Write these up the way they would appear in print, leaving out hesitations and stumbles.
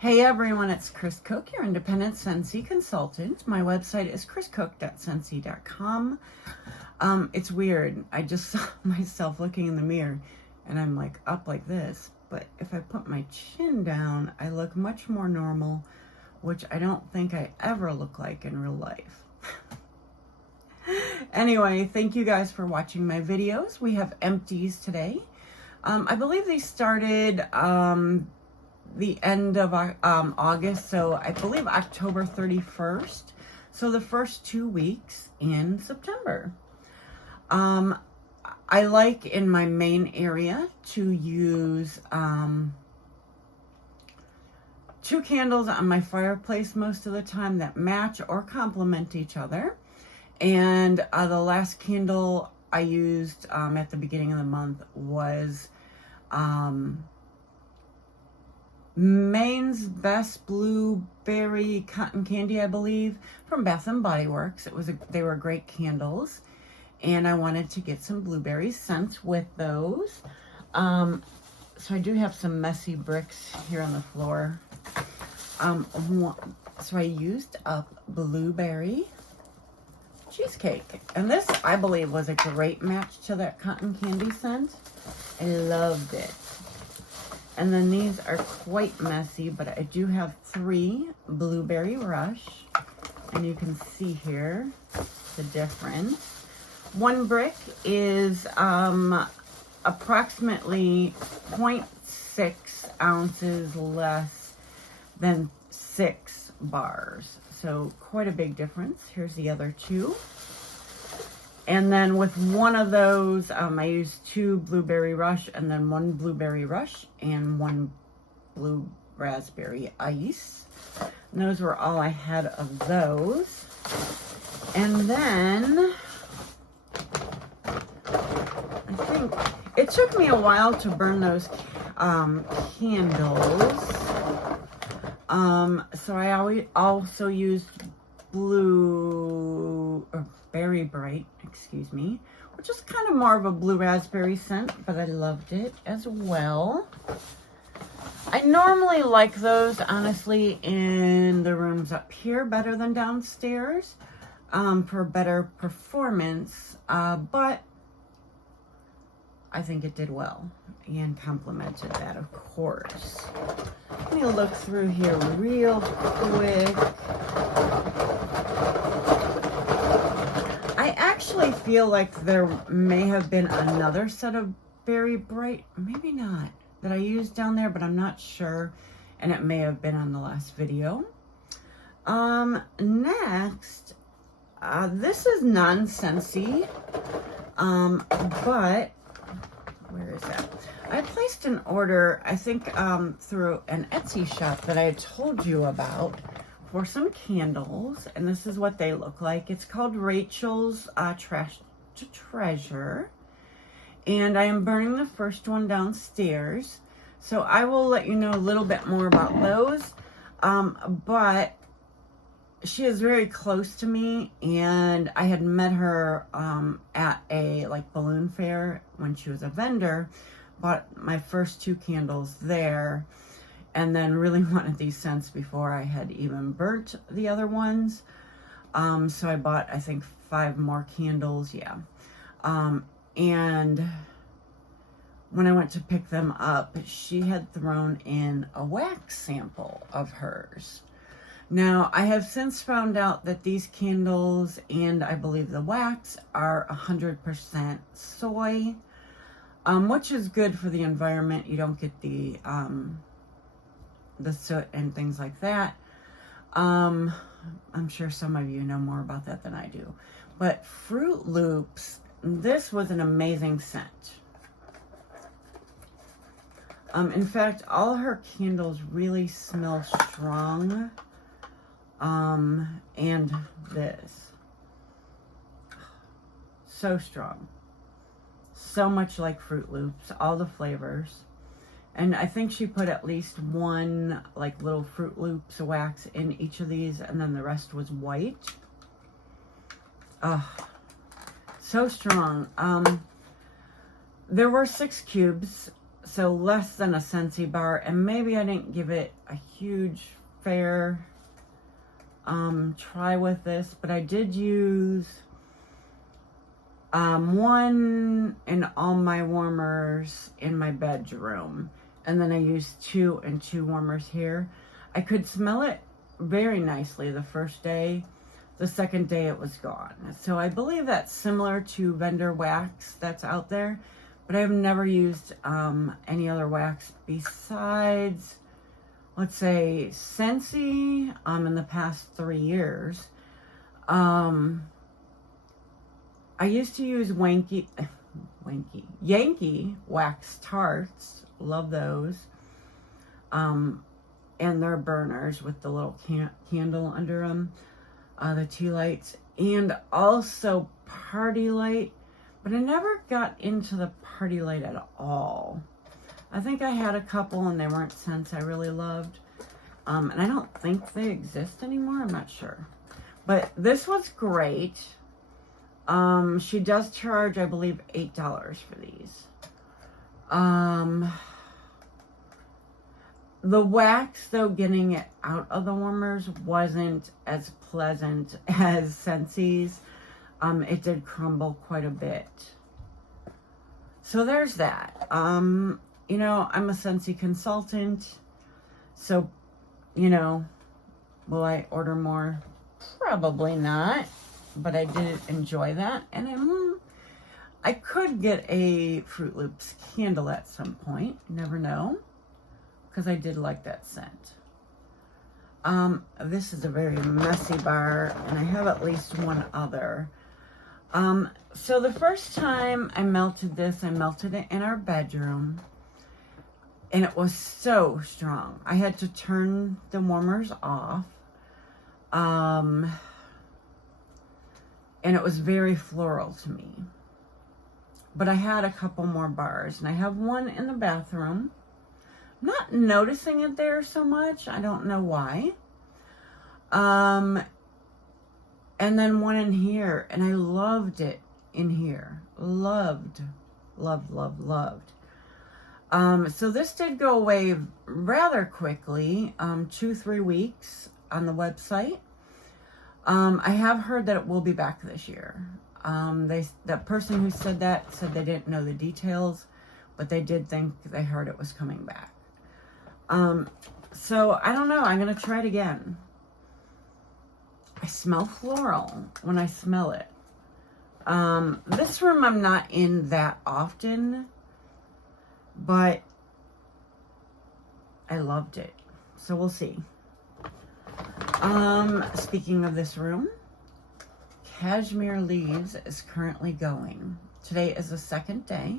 Hey everyone, it's Chris Cook, your independent Scentsy consultant. My website is chriscook.scentsy.com. It's weird. I just saw myself looking in the mirror and I'm like up like this. But if I put my chin down, I look much more normal, which I don't think I ever look like in real life. Anyway, thank you guys for watching my videos. We have Empties today. I believe they started the end of August, so I believe October 31st. So the first 2 weeks in September. I like in my main area to use 2 candles on my fireplace most of the time that match or complement each other. And the last candle I used at the beginning of the month was Maine's Best Blueberry Cotton Candy, I believe, from Bath and Body Works. They were great candles, and I wanted to get some blueberry scents with those. So I do have some messy bricks here on the floor. So I used up blueberry cheesecake, and this I believe was a great match to that cotton candy scent. I loved it. And then these are quite messy, but I do have 3 Blueberry Rush, and you can see here the difference. 1 brick is approximately 0.6 ounces less than 6 bars, so quite a big difference. Here's the other 2. And then with one of those, I used 2 Blueberry Rush, and then 1 Blueberry Rush and 1 Blue Raspberry Ice. And those were all I had of those. And then I think it took me a while to burn those candles. So I also used Berry Bright, excuse me, which is kind of more of a blue raspberry scent, but I loved it as well. I normally like those, honestly, in the rooms up here better than downstairs for better performance, but I think it did well and complemented that, of course. Let me look through here real quick. I actually feel like there may have been another set of Berry Bright, maybe not, that I used down there, but I'm not sure, and it may have been on the last video. Next, this is non-Scentsy, but where is that? I placed an order, I think, through an Etsy shop that I had told you about for some candles, and this is what they look like. It's called Rachel's Trash to Treasure, and I am burning the first one downstairs, so I will let you know a little bit more about those. But she is very close to me, and I had met her at a balloon fair when she was a vendor. Bought my first 2 candles there, and then really wanted these scents before I had even burnt the other ones. So I bought, I think, 5 more candles, yeah. And when I went to pick them up, she had thrown in a wax sample of hers. Now, I have since found out that these candles, and I believe the wax, are 100% soy, which is good for the environment. You don't get the soot and things like that. I'm sure some of you know more about that than I do. But Fruit Loops, this was an amazing scent. In fact, all her candles really smell strong. And this, so strong, so much like Fruit Loops, all the flavors. And I think she put at least 1 little Fruit Loops wax in each of these, and then the rest was white. So strong. There were 6 cubes, So less than a Scentsy bar, and maybe I didn't give it a huge fair try with this, but I did use one in all my warmers in my bedroom, and then I used 2 and 2 warmers here. I could smell it very nicely the first day. The second day it was gone. So I believe that's similar to vendor wax that's out there, but I've never used any other wax besides, let's say, Scentsy in the past 3 years. I used to use Yankee wax tarts. Love those. And they're burners with the little candle under them. The tea lights. And also Party Light. But I never got into the Party Light at all. I think I had a couple and they weren't scents I really loved. And I don't think they exist anymore. I'm not sure. But this was great. She does charge, I believe, $8 for these. The wax, though, getting it out of the warmers wasn't as pleasant as Scentsy's. It did crumble quite a bit. So there's that. You know, I'm a Scentsy consultant. So, you know, will I order more? Probably not. But I did enjoy that. And I could get a Fruit Loops candle at some point. Never know. Because I did like that scent. This is a very messy bar. And I have at least one other. So the first time I melted this, I melted it in our bedroom. And it was so strong. I had to turn the warmers off. And it was very floral to me. But I had a couple more bars. And I have one in the bathroom. I'm not noticing it there so much. I don't know why. And then one in here. And I loved it in here. Loved. So this did go away rather quickly. 2-3 weeks on the website. I have heard that it will be back this year. That person who said that said they didn't know the details, but they did think they heard it was coming back. So I don't know. I'm going to try it again. I smell floral when I smell it. This room I'm not in that often, but I loved it. So we'll see. Speaking of this room, Cashmere Leaves is currently going. Today is the second day.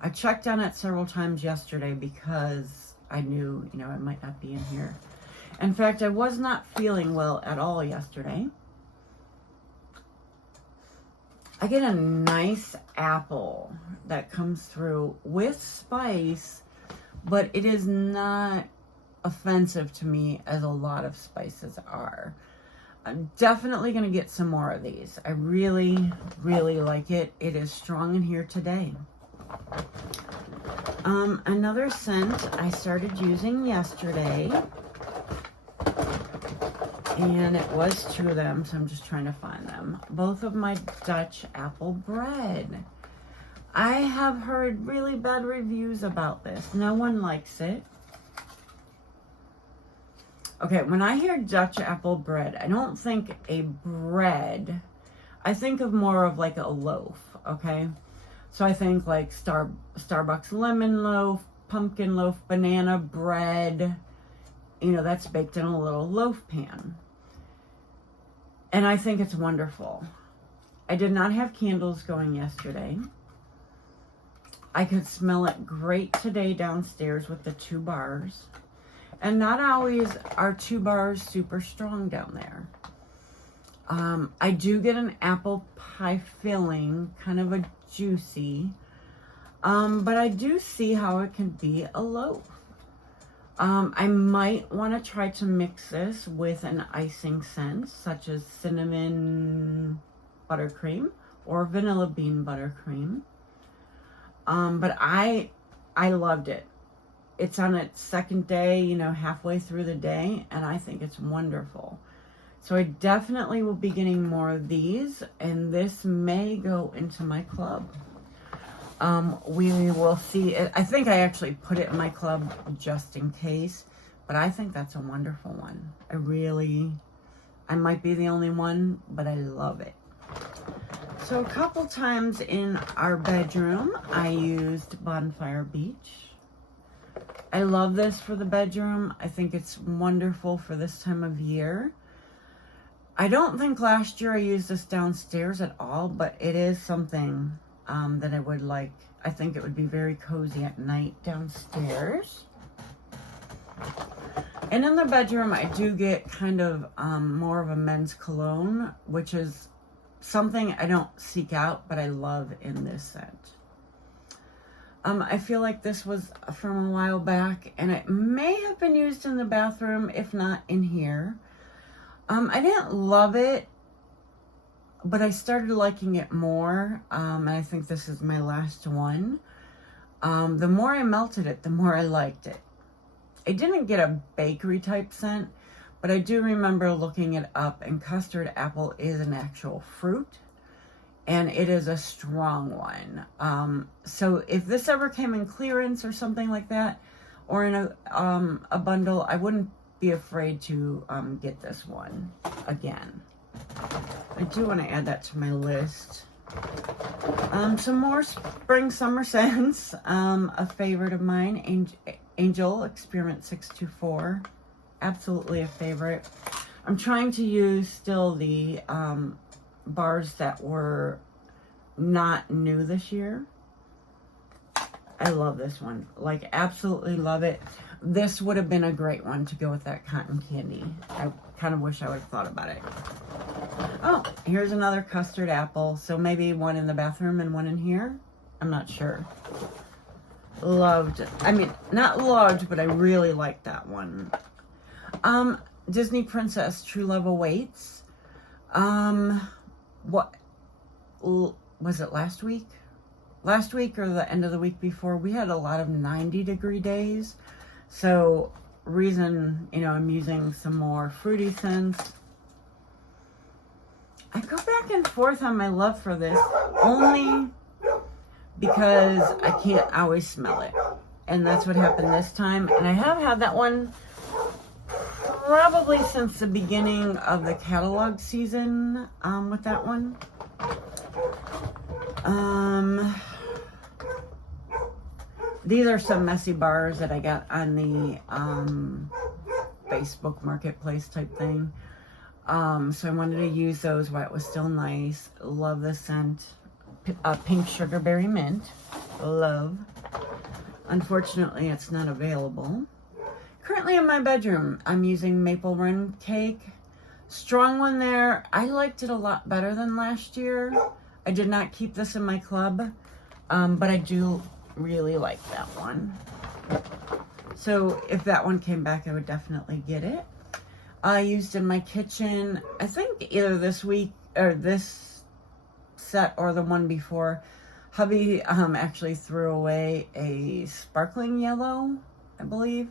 I checked on it several times yesterday because I knew, you know, it might not be in here. In fact, I was not feeling well at all yesterday. I get a nice apple that comes through with spice, but it is not offensive to me as a lot of spices are. I'm definitely going to get some more of these. I really like it. It is strong in here today. Another scent I started using yesterday, and it was 2 of them, so I'm just trying to find them. Both of my Dutch apple bread. I have heard really bad reviews about this. No one likes it. Okay, when I hear Dutch apple bread, I don't think a bread. I think of more of like a loaf, okay? So I think like Starbucks lemon loaf, pumpkin loaf, banana bread. You know, that's baked in a little loaf pan. And I think it's wonderful. I did not have candles going yesterday. I could smell it great today downstairs with the 2 bars. And not always are 2 bars super strong down there. I do get an apple pie filling, kind of a juicy. But I do see how it can be a loaf. I might want to try to mix this with an icing scent, such as cinnamon buttercream or vanilla bean buttercream. But I I loved it. It's on its second day, you know, halfway through the day, and I think it's wonderful. So I definitely will be getting more of these, and this may go into my club. We will see. I think I actually put it in my club just in case, but I think that's a wonderful one. I might be the only one, but I love it. So a couple times in our bedroom, I used Bonfire Beach. I love this for the bedroom. I think it's wonderful for this time of year. I don't think last year I used this downstairs at all, but it is something that I would like. I think it would be very cozy at night downstairs. And in the bedroom, I do get kind of more of a men's cologne, which is something I don't seek out, but I love in this scent. I feel like this was from a while back, and it may have been used in the bathroom, if not in here. I didn't love it, but I started liking it more, and I think this is my last one. The more I melted it, the more I liked it. It didn't get a bakery type scent, but I do remember looking it up, and custard apple is an actual fruit, and it is a strong one. So if this ever came in clearance or something like that, or in a bundle, I wouldn't be afraid to get this one again. I do want to add that to my list. Some more spring summer scents. A favorite of mine, Angel Experiment 624. Absolutely a favorite. I'm trying to use still the bars that were not new this year. I love this one. Like, absolutely love it. This would have been a great one to go with that cotton candy. I kind of wish I would have thought about it. Oh, here's another custard apple. So maybe one in the bathroom and one in here. I'm not sure. Loved it. I mean, not loved, but I really liked that one. Disney Princess True Love Awaits. What was it, last week? Last week or the end of the week before, we had a lot of 90-degree days. So, reason, you know, I'm using some more fruity scents. I go back and forth on my love for this, only because I can't always smell it. And that's what happened this time. And I have had that one probably since the beginning of the catalog season with that one. These are some messy bars that I got on the Facebook Marketplace type thing. So I wanted to use those while it was still nice. Love the scent. Pink Sugarberry Mint. Love. Unfortunately, it's not available. Currently in my bedroom, I'm using Maple Run Cake. Strong one there. I liked it a lot better than last year. I did not keep this in my club, but I do really like that one. So if that one came back, I would definitely get it. I used in my kitchen, I think either this week or this set or the one before. Hubby actually threw away a sparkling yellow, I believe.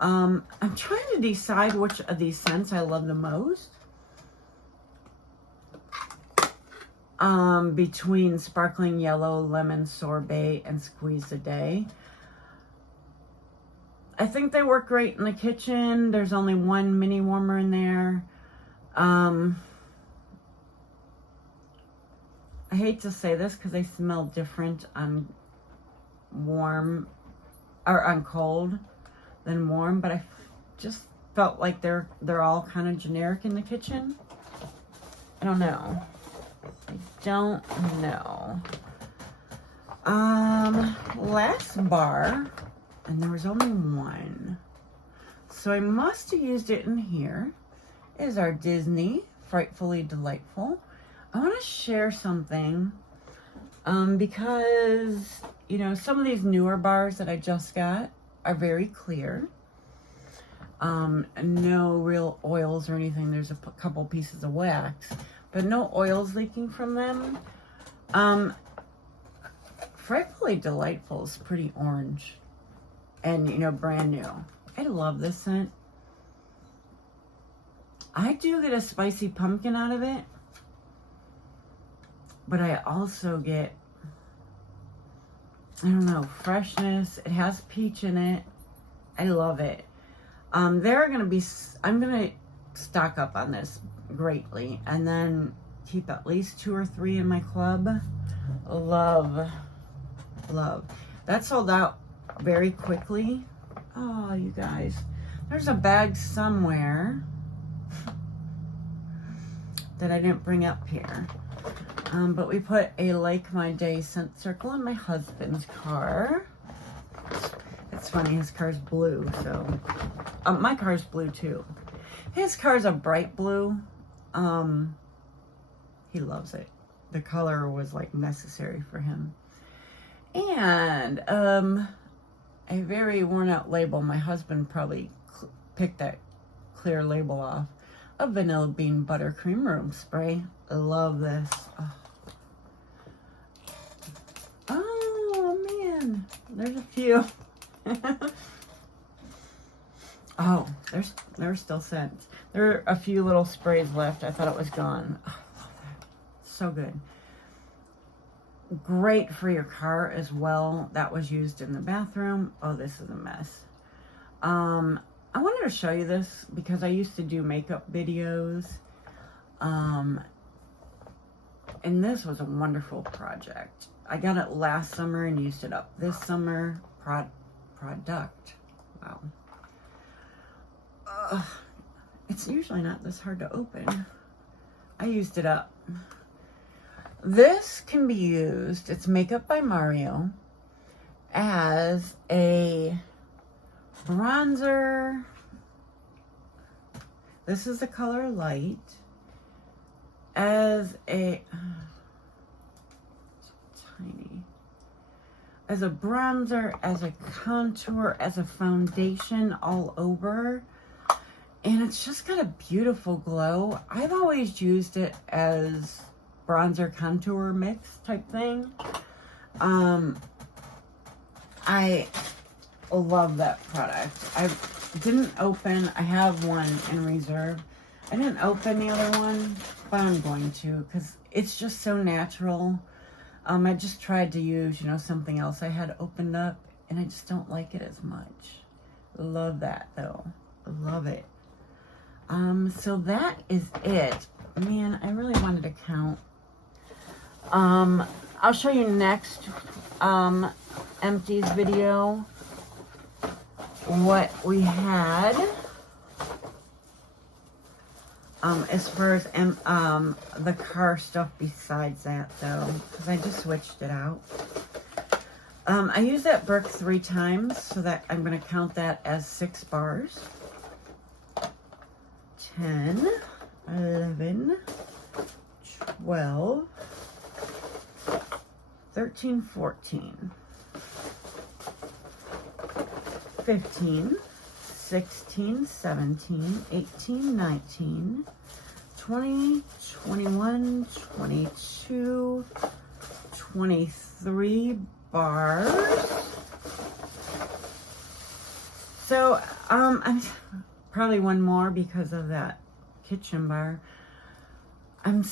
I'm trying to decide which of these scents I love the most. Between sparkling yellow, lemon sorbet, and squeeze a day. I think they work great in the kitchen. There's only one mini warmer in there. I hate to say this because they smell different on warm or on cold than warm, but I just felt like they're all kind of generic in the kitchen. I don't know. I don't know. Last bar, and there was only one, so I must have used it in here, is our Disney Frightfully Delightful. I want to share something because, you know, some of these newer bars that I just got are very clear. No real oils or anything. There's a couple pieces of wax, but no oils leaking from them. Frightfully Delightful is pretty orange. And, you know, brand new. I love this scent. I do get a spicy pumpkin out of it. But I also get, I don't know, freshness. It has peach in it. I love it. I'm going to stock up on this greatly. And then keep at least 2 or 3 in my club. Love. That sold out very quickly. Oh, you guys. There's a bag somewhere that I didn't bring up here. But we put a Like My Day scent circle in my husband's car. It's funny, his car's blue, so... my car's blue, too. His car's a bright blue. He loves it. The color was, like, necessary for him. And, a very worn-out label. My husband probably picked that clear label off. A Vanilla Bean Buttercream Room Spray. I love this. Oh, man. There's a few. Oh, there's still scents. There are a few little sprays left. I thought it was gone. Oh, I love that. So good. Great for your car as well. That was used in the bathroom. Oh, this is a mess. I wanted to show you this because I used to do makeup videos. And this was a wonderful project. I got it last summer and used it up this summer. Product. Wow. It's usually not this hard to open. I used it up. This can be used, it's Makeup by Mario, as a bronzer. This is the color Light. As a so tiny. As a bronzer, as a contour, as a foundation all over. And it's just got a beautiful glow. I've always used it as bronzer contour mix type thing. I love that product. I didn't open, I have one in reserve. I didn't open the other one, but I'm going to because it's just so natural. I just tried to use, you know, something else I had opened up and I just don't like it as much. Love that though. Love it. So that is it. Man, I really wanted to count. I'll show you next Empties video what we had as far as the car stuff besides that though, because I just switched it out. I used that Burke 3 times, so that I'm going to count that as 6 bars. 10, 11, 12, 13, 14, 15, 16, 17, 18, 19, 20, 21, 22, 23 bars. So, I'm probably one more because of that kitchen bar. I'm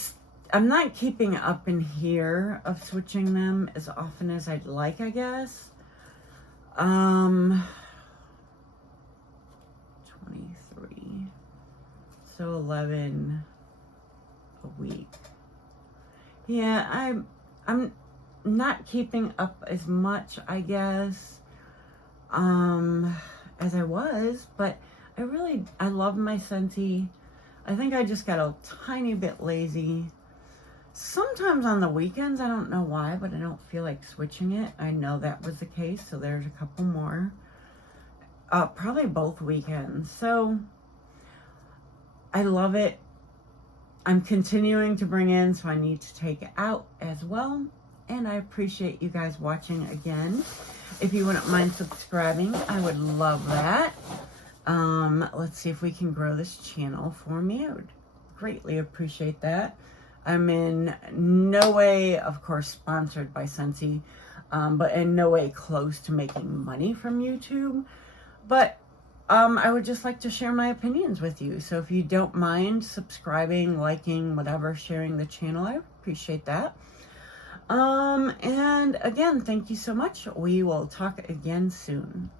not keeping up in here of switching them as often as I'd like, I guess. 23. So 11 a week. Yeah, I'm not keeping up as much, I guess, as I was, but I love my Scentsy. I think I just got a tiny bit lazy. Sometimes on the weekends, I don't know why, but I don't feel like switching it. I know that was the case, so there's a couple more. Probably both weekends. So, I love it. I'm continuing to bring in, so I need to take it out as well. And I appreciate you guys watching again. If you wouldn't mind subscribing, I would love that. Let's see if we can grow this channel for me. I would greatly appreciate that. I'm in no way, of course, sponsored by Scentsy. but in no way close to making money from YouTube. But I would just like to share my opinions with you. So if you don't mind subscribing, liking, whatever, sharing the channel, I appreciate that. And again, thank you so much. We will talk again soon.